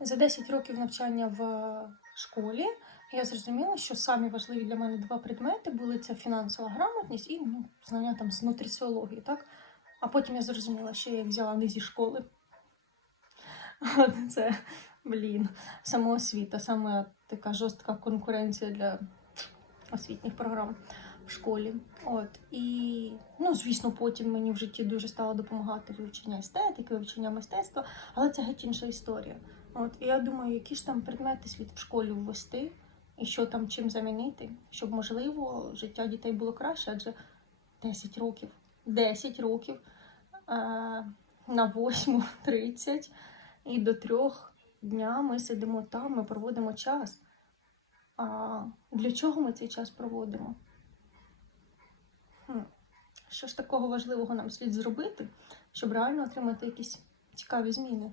За 10 років навчання в школі я зрозуміла, що самі важливі для мене два предмети були це фінансова грамотність і ну, знання там з нутриціології, так? А потім я зрозуміла, що я їх взяла не зі школи. Це, блін, самоосвіта, саме така жорстка конкуренція для освітніх програм в школі. От і ну, звісно, потім мені в житті дуже стало допомагати вивчення естетики, вивчення мистецтва, але це геть інша історія. От і я думаю, які ж там предмети слід в школі ввести, і що там чим замінити, щоб можливо життя дітей було краще, адже 10 років, 10 років е, на 8.30 і до трьох дня ми сидимо там, ми проводимо час. А для чого ми цей час проводимо? Що ж такого важливого нам слід зробити, щоб реально отримати якісь цікаві зміни?